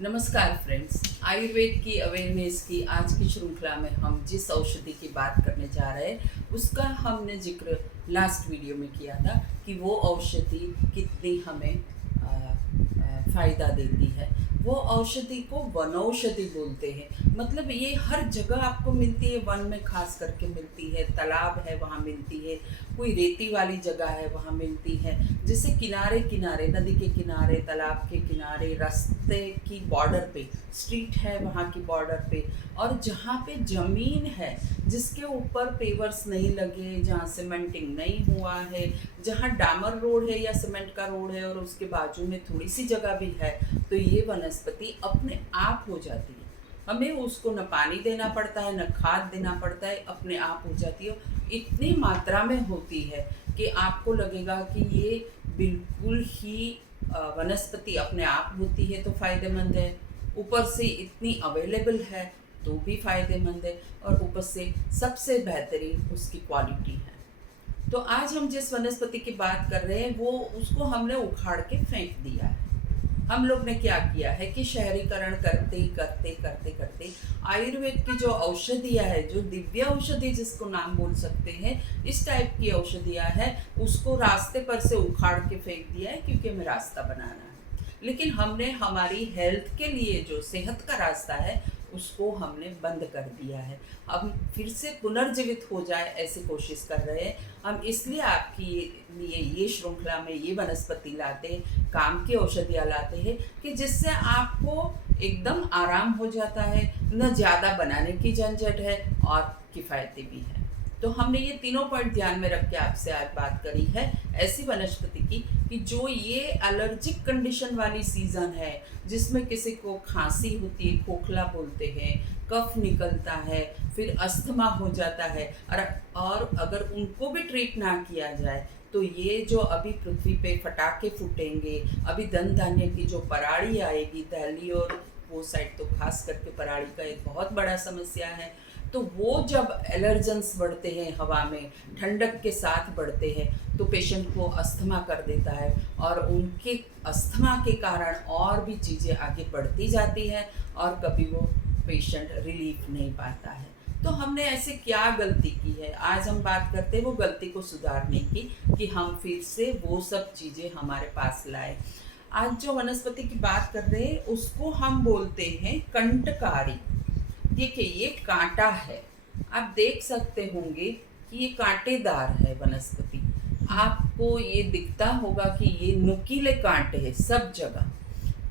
नमस्कार फ्रेंड्स, आयुर्वेद की अवेयरनेस की आज की श्रृंखला में हम जिस औषधि की बात करने जा रहे हैं उसका हमने जिक्र लास्ट वीडियो में किया था कि वो औषधि कितनी हमें फ़ायदा देती है। वो औषधि को वनौषधि बोलते हैं, मतलब ये हर जगह आपको मिलती है। वन में खास करके मिलती है, तालाब है वहाँ मिलती है, कोई रेती वाली जगह है वहाँ मिलती है। जैसे किनारे किनारे, नदी के किनारे, तालाब के किनारे, रास्ते की बॉर्डर पे, स्ट्रीट है वहाँ की बॉर्डर पे, और जहाँ पे ज़मीन है जिसके ऊपर पेवर्स नहीं लगे, जहाँ सीमेंटिंग नहीं हुआ है, जहाँ डामर रोड है या सीमेंट का रोड है और उसके बाजू में थोड़ी सी जगह भी है, तो ये वनस्पति अपने आप हो जाती है। हमें उसको न पानी देना पड़ता है, न खाद देना पड़ता है, अपने आप हो जाती है। इतनी मात्रा में होती है कि आपको लगेगा कि ये बिल्कुल ही वनस्पति अपने आप होती है तो फ़ायदेमंद है। ऊपर से इतनी अवेलेबल है तो भी फ़ायदेमंद है, और ऊपर से सबसे बेहतरीन उसकी क्वालिटी है। तो आज हम जिस वनस्पति की बात कर रहे हैं वो उसको हमने उखाड़ के फेंक दिया है। हम लोग ने क्या किया है कि शहरीकरण करते करते करते करते आयुर्वेद की जो औषधियाँ है, जो दिव्य औषधि जिसको नाम बोल सकते हैं, इस टाइप की औषधियाँ है, उसको रास्ते पर से उखाड़ के फेंक दिया है क्योंकि हमें रास्ता बनाना है। लेकिन हमने हमारी हेल्थ के लिए जो सेहत का रास्ता है उसको हमने बंद कर दिया है। हम फिर से पुनर्जीवित हो जाए ऐसी कोशिश कर रहे हैं। हम इसलिए आपके लिए ये श्रृंखला में ये वनस्पति लाते हैं, काम की औषधियाँ लाते हैं कि जिससे आपको एकदम आराम हो जाता है, न ज़्यादा बनाने की झंझट है और किफ़ायती भी है। तो हमने ये तीनों पॉइंट ध्यान में रख के आपसे आज बात करी है ऐसी वनस्पति की कि जो ये एलर्जिक कंडीशन वाली सीज़न है, जिसमें किसी को खांसी होती है, खोखला बोलते हैं, कफ निकलता है, फिर अस्थमा हो जाता है, और अगर उनको भी ट्रीट ना किया जाए तो ये जो अभी पृथ्वी पे फटाके फूटेंगे, अभी धन धान्य की जो पराली आएगी, दिल्ली और वो साइड तो खास करके पराली का एक बहुत बड़ा समस्या है। तो वो जब एलर्जेंस बढ़ते हैं, हवा में ठंडक के साथ बढ़ते हैं, तो पेशेंट को अस्थमा कर देता है, और उनके अस्थमा के कारण और भी चीज़ें आगे बढ़ती जाती हैं और कभी वो पेशेंट रिलीफ नहीं पाता है। तो हमने ऐसे क्या गलती की है, आज हम बात करते हैं वो गलती को सुधारने की, कि हम फिर से वो सब चीज़ें हमारे पास लाए। आज जो वनस्पति की बात कर रहे हैं उसको हम बोलते हैं कंटकारी। देखिए ये कांटा है, आप देख सकते होंगे कि ये कांटेदार है वनस्पति। आपको ये दिखता होगा कि ये नुकीले कांटे हैं सब जगह,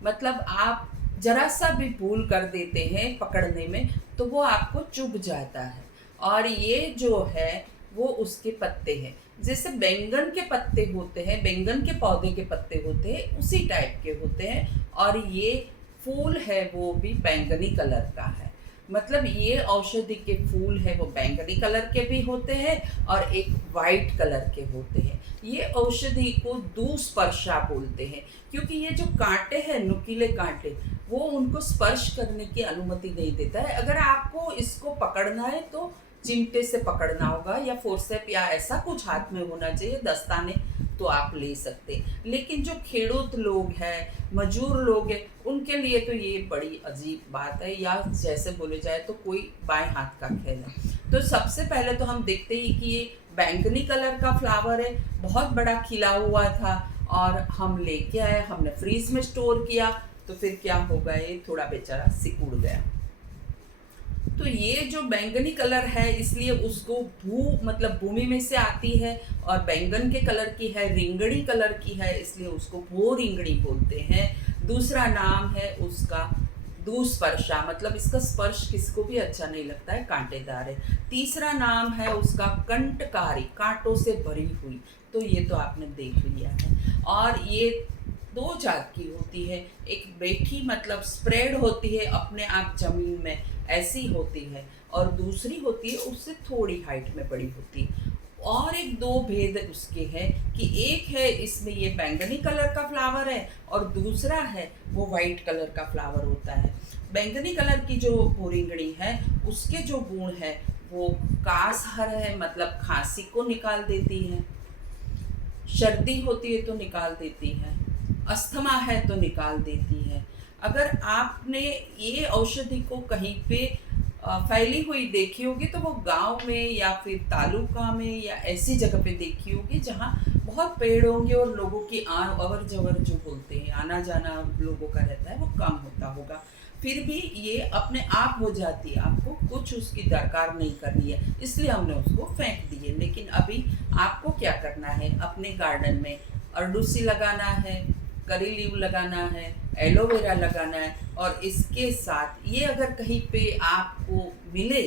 मतलब आप जरा सा भी भूल कर देते हैं पकड़ने में तो वो आपको चुभ जाता है। और ये जो है वो उसके पत्ते हैं, जैसे बैंगन के पत्ते होते हैं, बैंगन के पौधे के पत्ते होते हैं, उसी टाइप के होते हैं। और ये फूल है वो भी बैंगनी कलर का है, मतलब ये औषधि के फूल है वो बैंगनी कलर के भी होते हैं और एक वाइट कलर के होते हैं। ये औषधि को दुस्पर्शा बोलते हैं, क्योंकि ये जो कांटे हैं, नुकीले कांटे, वो उनको स्पर्श करने की अनुमति नहीं देता है। अगर आपको इसको पकड़ना है तो चिमटे से पकड़ना होगा या फोर्सेप या ऐसा कुछ हाथ में होना चाहिए, दस्ताने, तो आप ले सकते। लेकिन जो खेड़ूत लोग हैं, मजूर लोग हैं, उनके लिए तो ये बड़ी अजीब बात है, या जैसे बोले जाए तो कोई बाएं हाथ का खेल है। तो सबसे पहले तो हम देखते ही कि ये बैंगनी कलर का फ्लावर है, बहुत बड़ा खिला हुआ था, और हम लेके आए, हमने फ्रीज में स्टोर किया, तो फिर क्या होगा, ये थोड़ा बेचारा सिकुड़ गया। तो ये जो बैंगनी कलर है इसलिए उसको मतलब भूमि में से आती है, और बैंगन के कलर की है, रिंगणी कलर की है, इसलिए उसको भो रिंगणी बोलते हैं। दूसरा नाम है उसका दुस्पर्शा, मतलब इसका स्पर्श किसको भी अच्छा नहीं लगता है, कांटेदार है। तीसरा नाम है उसका कंटकारी, कांटों से भरी हुई, तो ये तो आपने देख लिया है। और ये दो जात की होती है, एक बैठी मतलब स्प्रेड होती है अपने आप जमीन में, ऐसी होती है, और दूसरी होती है उससे थोड़ी हाइट में बड़ी होती है। और एक दो भेद उसके हैं कि एक है इसमें ये बैंगनी कलर का फ्लावर है, और दूसरा है वो वाइट कलर का फ्लावर होता है। बैंगनी कलर की जो भोरिंगड़ी है उसके जो गुण है वो कास हर है, मतलब खांसी को निकाल देती है, सर्दी होती है तो निकाल देती है, अस्थमा है तो निकाल देती है, अगर आपने ये औषधि को कहीं पे फैली हुई देखी होगी तो वो गांव में या फिर तालुका में या ऐसी जगह पे देखी होगी जहाँ बहुत पेड़ होंगे और लोगों की अवर जवर जो बोलते हैं आना जाना लोगों का रहता है वो कम होता होगा। फिर भी ये अपने आप हो जाती है, आपको कुछ उसकी दरकार नहीं करनी है, इसलिए हमने उसको फेंक दिए। लेकिन अभी आपको क्या करना है, अपने गार्डन में अर्डूसी लगाना है, करी लीव लगाना है, एलोवेरा लगाना है, और इसके साथ ये अगर कहीं पे आपको मिले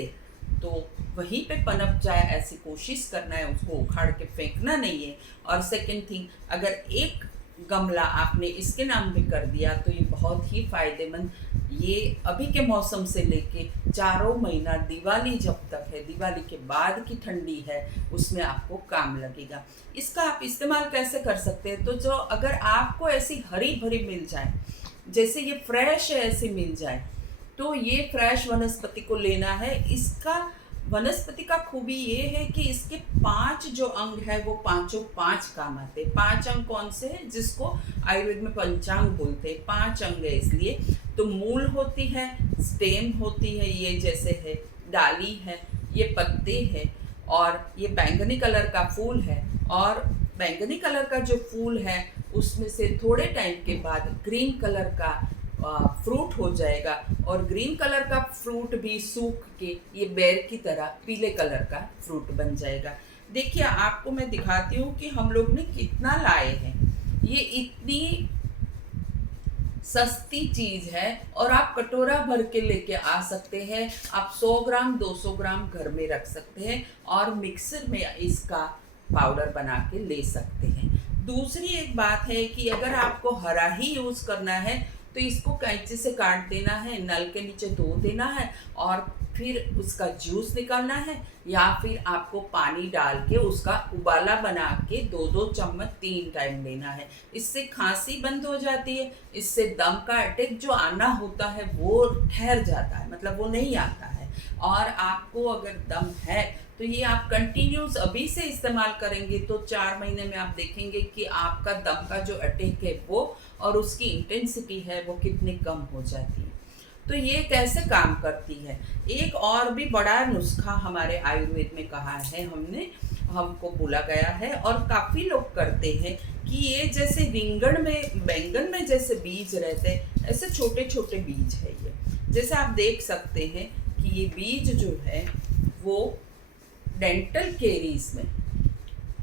तो वहीं पे पनप जाए ऐसी कोशिश करना है, उसको उखाड़ के फेंकना नहीं है। और सेकंड थिंग, अगर एक गमला आपने इसके नाम पे कर दिया तो ये बहुत ही फायदेमंद, ये अभी के मौसम से लेके चारों महीना दिवाली जब तक है, दिवाली के बाद की ठंडी है, उसमें आपको काम लगेगा। इसका आप इस्तेमाल कैसे कर सकते हैं, तो जो अगर आपको ऐसी हरी भरी मिल जाए, जैसे ये फ्रेश है ऐसे मिल जाए, तो ये फ्रेश वनस्पति को लेना है। इसका वनस्पति का खूबी ये है कि इसके 5 जो अंग है वो पांचों 5 काम आते हैं। 5 अंग कौन से हैं, जिसको आयुर्वेद में पंचांग बोलते हैं। 5 अंग है इसलिए, तो मूल होती है, स्टेम होती है, ये जैसे है डाली है, ये पत्ते हैं, और ये बैंगनी कलर का फूल है। और बैंगनी कलर का जो फूल है उसमें से थोड़े टाइम के बाद ग्रीन कलर का फ्रूट हो जाएगा, और ग्रीन कलर का फ्रूट भी सूख के ये बेर की तरह पीले कलर का फ्रूट बन जाएगा। देखिए आपको मैं दिखाती हूँ कि हम लोग ने कितना लाए हैं। ये इतनी सस्ती चीज है और आप कटोरा भर के लेके आ सकते हैं। आप 100 ग्राम 200 ग्राम घर में रख सकते हैं और मिक्सर में इसका पाउडर बना के ले सकते हैं। दूसरी एक बात है कि अगर आपको हरा ही यूज़ करना है तो इसको कैंची से काट देना है, नल के नीचे धो देना है, और फिर उसका जूस निकालना है, या फिर आपको पानी डाल के उसका उबाला बना के 2-2 चम्मच 3 टाइम लेना है। इससे खांसी बंद हो जाती है, इससे दम का अटैक जो आना होता है वो ठहर जाता है, मतलब वो नहीं आता है। और आपको अगर दम है तो ये आप कंटिन्यूस अभी से इस्तेमाल करेंगे तो 4 महीने में आप देखेंगे कि आपका दम का जो अटैक है वो और उसकी इंटेंसिटी है वो कितनी कम हो जाती है। तो ये कैसे काम करती है, एक और भी बड़ा नुस्खा हमारे आयुर्वेद में कहा है, हमको बोला गया है और काफ़ी लोग करते हैं कि ये जैसे रिंगण में बैंगन में जैसे बीज रहते हैं, ऐसे छोटे छोटे बीज है ये। जैसे आप देख सकते हैं कि ये बीज जो है वो डेंटल केरीज में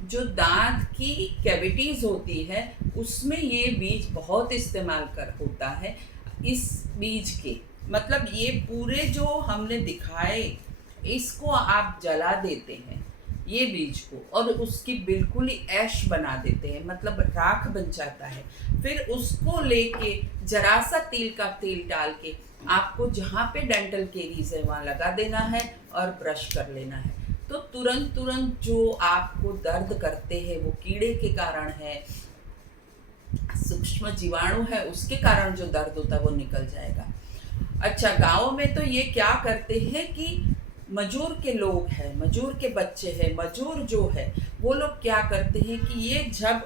जो दांत की कैविटीज होती है उसमें ये बीज बहुत इस्तेमाल कर होता है। इस बीज के मतलब ये पूरे जो हमने दिखाए इसको आप जला देते हैं ये बीज को, और उसकी बिल्कुल ही ऐश बना देते हैं, मतलब राख बन जाता है। फिर उसको लेके जरा सा तिल का तेल डाल के आपको जहाँ पे डेंटल केरीज है वहाँ लगा देना है और ब्रश कर लेना है। तो तुरंत जो आपको दर्द करते हैं वो कीड़े के कारण है, सूक्ष्म जीवाणु है उसके कारण जो दर्द होता है वो निकल जाएगा। अच्छा, गाँव में तो ये क्या करते हैं कि मजूर के लोग हैं, मजूर के बच्चे हैं, मजूर जो है वो लोग क्या करते हैं कि ये जब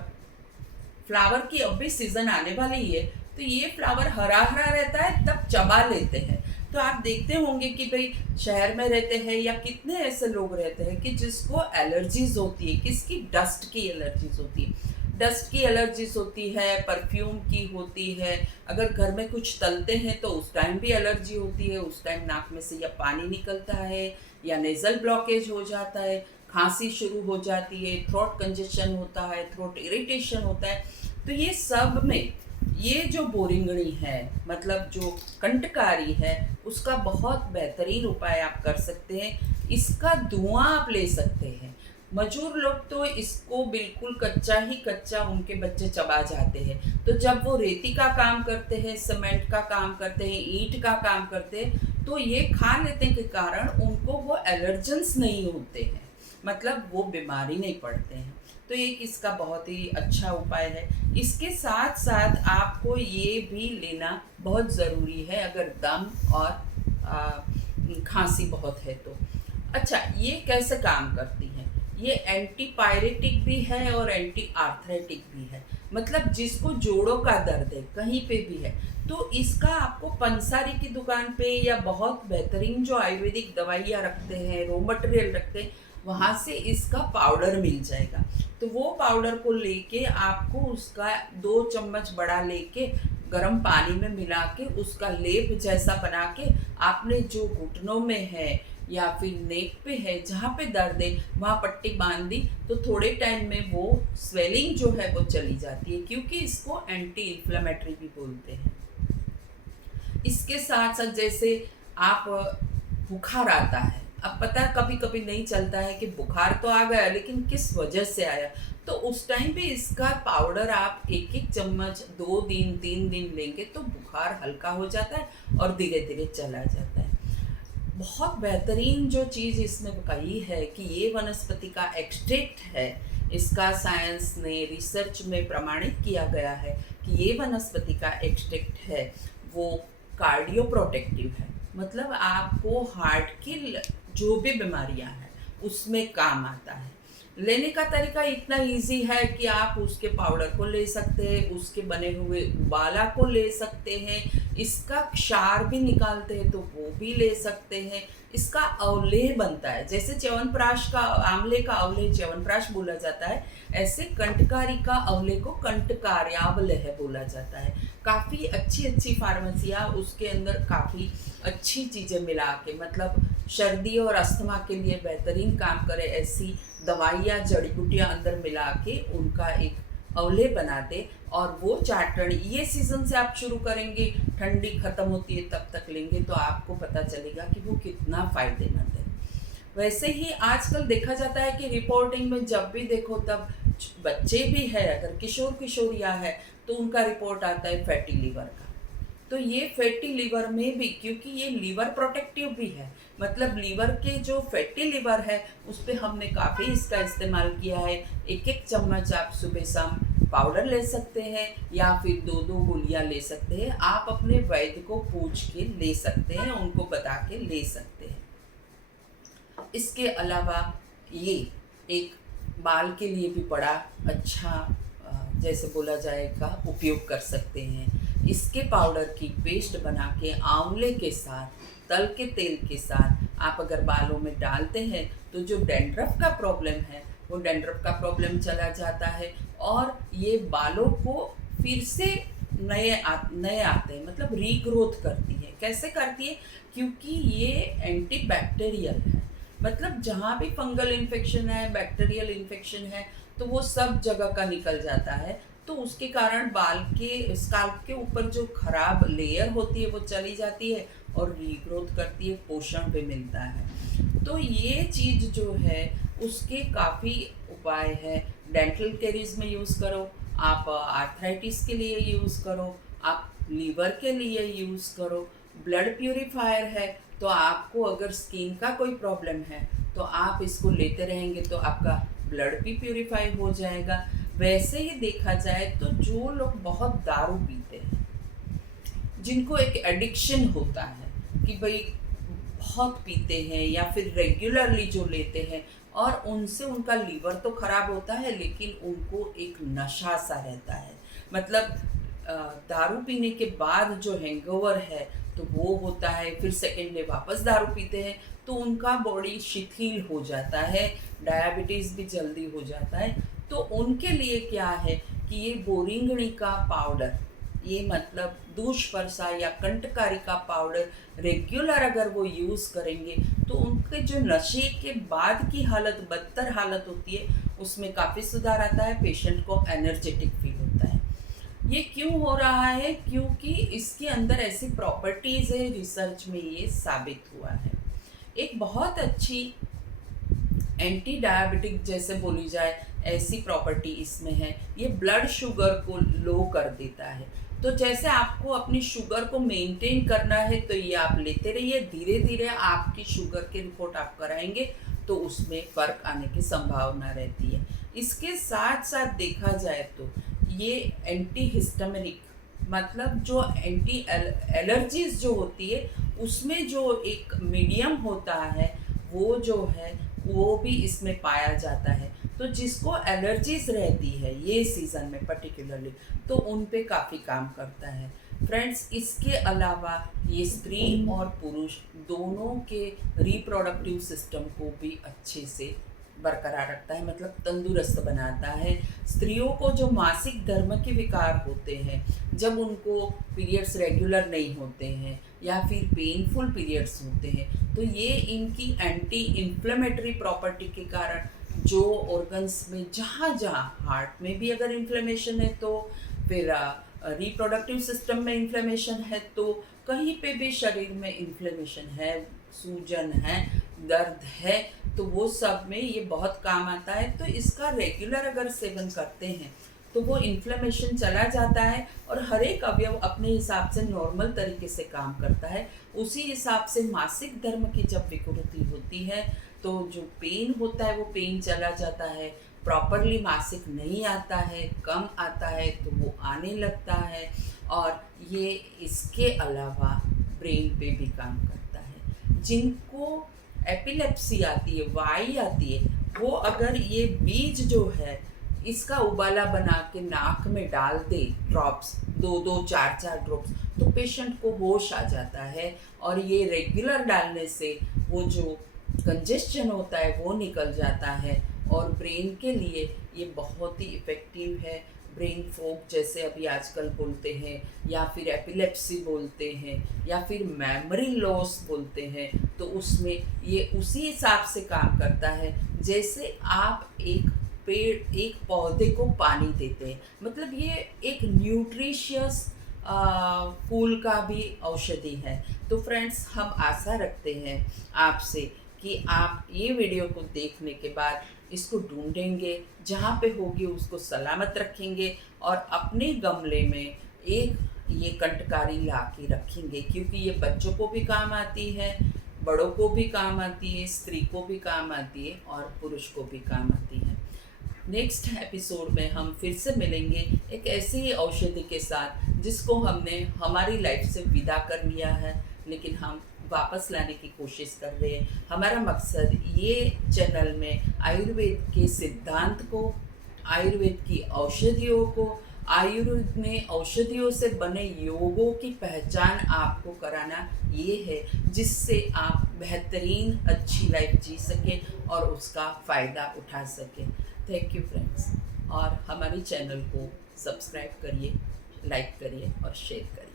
फ्लावर की अभी सीजन आने वाली है तो ये फ्लावर हरा हरा रहता है तब चबा लेते हैं। तो आप देखते होंगे कि भाई शहर में रहते हैं या कितने ऐसे लोग रहते हैं कि जिसको एलर्जीज होती है, किसकी डस्ट की एलर्जीज होती है, डस्ट की एलर्जीज होती है, परफ्यूम की होती है, अगर घर में कुछ तलते हैं तो उस टाइम भी एलर्जी होती है, उस टाइम नाक में से या पानी निकलता है या नेजल ब्लॉकेज हो जाता है, खांसी शुरू हो जाती है, थ्रोट कंजेशन होता है, थ्रोट इरिटेशन होता है। तो ये सब में ये जो बोरिंगणी है मतलब जो कंटकारी है उसका बहुत बेहतरीन उपाय आप कर सकते हैं। इसका धुआं आप ले सकते हैं। मजूर लोग तो इसको बिल्कुल कच्चा ही कच्चा उनके बच्चे चबा जाते हैं, तो जब वो रेती का काम करते हैं, सीमेंट का काम करते हैं, ईंट का काम करते हैं तो ये खा लेने के कारण उनको वो एलर्जेंस नहीं होते हैं, मतलब वो बीमारी नहीं पड़ते हैं। तो एक इसका बहुत ही अच्छा उपाय है। इसके साथ साथ आपको ये भी लेना बहुत ज़रूरी है अगर दम और खांसी बहुत है तो। अच्छा, ये कैसे काम करती है, ये एंटीपायरेटिक भी है और एंटी आर्थराइटिक भी है, मतलब जिसको जोड़ों का दर्द है कहीं पे भी है तो इसका आपको पंसारी की दुकान पे या बहुत बेहतरीन जो आयुर्वेदिक दवाइयाँ रखते हैं, रॉ मटेरियल रखते हैं, वहाँ से इसका पाउडर मिल जाएगा। तो वो पाउडर को लेके आपको उसका 2 चम्मच बड़ा लेके गर्म पानी में मिला के उसका लेप जैसा बना के आपने जो घुटनों में है या फिर नेक पे है, जहाँ पे दर्द है वहाँ पट्टी बांध दी, तो थोड़े टाइम में वो स्वेलिंग जो है वो चली जाती है, क्योंकि इसको एंटी इन्फ्लेमेटरी भी बोलते हैं। इसके साथ साथ जैसे आप बुखार आता है, अब पता है कभी कभी नहीं चलता है कि बुखार तो आ गया लेकिन किस वजह से आया, तो उस टाइम पे इसका पाउडर आप 1-1 चम्मच 2 दिन 3 दिन लेंगे तो बुखार हल्का हो जाता है और धीरे धीरे चला जाता है। बहुत बेहतरीन जो चीज़ इसमें कही है कि ये वनस्पति का एक्सट्रैक्ट है, इसका साइंस ने रिसर्च में प्रमाणित किया गया है कि ये वनस्पति का एक्सट्रैक्ट है वो कार्डियो प्रोटेक्टिव है, मतलब आपको हार्ट की जो भी बीमारियां हैं उसमें काम आता है। लेने का तरीका इतना इजी है कि आप उसके पाउडर को ले सकते हैं, उसके बने हुए उबाला को ले सकते हैं, इसका क्षार भी निकालते हैं तो वो भी ले सकते हैं। इसका अवलेह बनता है, जैसे च्यवनप्राश का, आंवले का अवलेह च्यवनप्राश बोला जाता है, ऐसे कंटकारी का अवलेह को कंटकार्यावलेह बोला जाता है। काफ़ी अच्छी अच्छी फार्मेसियाँ उसके अंदर काफ़ी अच्छी चीज़ें मिला के, मतलब सर्दी और अस्थमा के लिए बेहतरीन काम करे ऐसी दवाइयाँ जड़ी बूटियाँ अंदर मिला के उनका एक अवले बनाते, और वो चाटनी ये सीज़न से आप शुरू करेंगे, ठंडी ख़त्म होती है तब तक लेंगे तो आपको पता चलेगा कि वो कितना फ़ायदेमंद है। वैसे ही आजकल देखा जाता है कि रिपोर्टिंग में जब भी देखो तब बच्चे भी है, अगर किशोर किशोरियाँ है तो उनका रिपोर्ट आता है फैटी लीवर का। तो ये फैटी लीवर में भी, क्योंकि ये लीवर प्रोटेक्टिव भी है, मतलब लीवर के जो फैटी लीवर है उस पर हमने काफ़ी इसका इस्तेमाल किया है। 1-1 चम्मच आप सुबह शाम पाउडर ले सकते हैं या फिर 2-2 गोलियां ले सकते हैं। आप अपने वैद्य को पूछ के ले सकते हैं, उनको बता के ले सकते हैं। इसके अलावा ये एक बाल के लिए भी बड़ा अच्छा जैसे बोला जाएगा उपयोग कर सकते हैं। इसके पाउडर की पेस्ट बना के आंवले के साथ, तल के तेल के साथ आप अगर बालों में डालते हैं तो जो डैंड्रफ का प्रॉब्लम है वो डैंड्रफ का प्रॉब्लम चला जाता है, और ये बालों को फिर से नए आते हैं, मतलब रीग्रोथ करती है। कैसे करती है? क्योंकि ये एंटी बैक्टीरियल है, मतलब जहाँ भी फंगल इन्फेक्शन है, बैक्टीरियल इन्फेक्शन है, तो वो सब जगह का निकल जाता है। तो उसके कारण बाल के स्काल्प के ऊपर जो खराब लेयर होती है वो चली जाती है और रीग्रोथ करती है, पोषण भी मिलता है। तो ये चीज़ जो है उसके काफ़ी उपाय है। डेंटल कैरीज में यूज़ करो, आप आर्थराइटिस के लिए यूज़ करो, आप लीवर के लिए यूज़ करो, ब्लड प्यूरीफायर है, तो आपको अगर स्किन का कोई प्रॉब्लम है तो आप इसको लेते रहेंगे तो आपका ब्लड भी प्यूरीफाई हो जाएगा। वैसे ही देखा जाए तो जो लोग बहुत दारू पीते हैं, जिनको एक एडिक्शन होता है कि भाई बहुत पीते हैं या फिर रेगुलरली जो लेते हैं, और उनसे उनका लीवर तो खराब होता है लेकिन उनको एक नशा सा रहता है, मतलब दारू पीने के बाद जो हैंगओवर है तो वो होता है, फिर सेकेंड डे वापस दारू पीते हैं तो उनका बॉडी शिथिल हो जाता है, डायबिटीज़ भी जल्दी हो जाता है। तो उनके लिए क्या है कि ये बोरिंगणी का पाउडर, ये मतलब दुष्पर्शा या कंटकारी का पाउडर रेगुलर अगर वो यूज़ करेंगे तो उनके जो नशे के बाद की हालत, बदतर हालत होती है, उसमें काफ़ी सुधार आता है, पेशेंट को एनर्जेटिक फील होता है। ये क्यों हो रहा है? क्योंकि इसके अंदर ऐसी प्रॉपर्टीज़ है, रिसर्च में ये साबित हुआ है। एक बहुत अच्छी एंटी डायबिटिक जैसे बोली जाए ऐसी प्रॉपर्टी इसमें है, ये ब्लड शुगर को लो कर देता है। तो जैसे आपको अपनी शुगर को मेंटेन करना है तो ये आप लेते रहिए, धीरे धीरे आपकी शुगर की रिपोर्ट आप कराएंगे तो उसमें फ़र्क आने की संभावना रहती है। इसके साथ साथ देखा जाए तो ये एंटी हिस्टामिनिक, मतलब जो एंटी एलर्जीज जो होती है उसमें जो एक मीडियम होता है वो जो है वो भी इसमें पाया जाता है। तो जिसको एलर्जीज रहती है ये सीज़न में पर्टिकुलरली, तो उन पे काफ़ी काम करता है। फ्रेंड्स, इसके अलावा ये स्त्री और पुरुष दोनों के रिप्रोडक्टिव सिस्टम को भी अच्छे से बरकरार रखता है, मतलब तंदुरुस्त बनाता है। स्त्रियों को जो मासिक धर्म के विकार होते हैं, जब उनको पीरियड्स रेगुलर नहीं होते हैं या फिर पेनफुल पीरियड्स होते हैं, तो ये इनकी एंटी इन्फ्लेमेटरी प्रॉपर्टी के कारण जो ऑर्गन्स में जहाँ जहाँ हार्ट में भी अगर इन्फ्लेमेशन है, तो फिर रिप्रोडक्टिव सिस्टम में इन्फ्लेमेशन है, तो कहीं पे भी शरीर में इन्फ्लेमेशन है, सूजन है, दर्द है, तो वो सब में ये बहुत काम आता है। तो इसका रेगुलर अगर सेवन करते हैं तो वो इन्फ्लेमेशन चला जाता है और हर एक अवयव अपने हिसाब से नॉर्मल तरीके से काम करता है। उसी हिसाब से मासिक धर्म की जब विकृति होती है तो जो पेन होता है वो पेन चला जाता है, प्रॉपरली मासिक नहीं आता है, कम आता है तो वो आने लगता है। और ये इसके अलावा ब्रेन पे भी काम करता है। जिनको एपिलेप्सी आती है, वाई आती है, वो अगर ये बीज जो है इसका उबाला बना के नाक में डाल दे, ड्रॉप्स, दो दो चार चार ड्रॉप्स, तो पेशेंट को होश आ जाता है। और ये रेगुलर डालने से वो जो कंजेस्शन होता है वो निकल जाता है और ब्रेन के लिए ये बहुत ही इफ़ेक्टिव है। ब्रेन फॉग जैसे अभी आजकल बोलते हैं, या फिर एपिलेप्सी बोलते हैं, या फिर मेमोरी लॉस बोलते हैं, तो उसमें ये उसी हिसाब से काम करता है जैसे आप एक पेड़, एक पौधे को पानी देते हैं। मतलब ये एक न्यूट्रिशियस फूल का भी औषधि है। तो फ्रेंड्स, हम आशा रखते हैं आपसे कि आप ये वीडियो को देखने के बाद इसको ढूंढेंगे, जहाँ पे होगी उसको सलामत रखेंगे और अपने गमले में एक ये कंटकारी ला के रखेंगे, क्योंकि ये बच्चों को भी काम आती है, बड़ों को भी काम आती है, स्त्री को भी काम आती है और पुरुष को भी काम आती है। नेक्स्ट एपिसोड में हम फिर से मिलेंगे एक ऐसी ही औषधि के साथ जिसको हमने हमारी लाइफ से विदा कर लिया है, लेकिन हम वापस लाने की कोशिश कर रहे हैं। हमारा मकसद ये चैनल में आयुर्वेद के सिद्धांत को, आयुर्वेद की औषधियों को, आयुर्वेद में औषधियों से बने योगों की पहचान आपको कराना ये है, जिससे आप बेहतरीन अच्छी लाइफ जी सकें और उसका फ़ायदा उठा सकें। थैंक यू फ्रेंड्स, और हमारे चैनल को सब्सक्राइब करिए, लाइक करिए और शेयर करिए।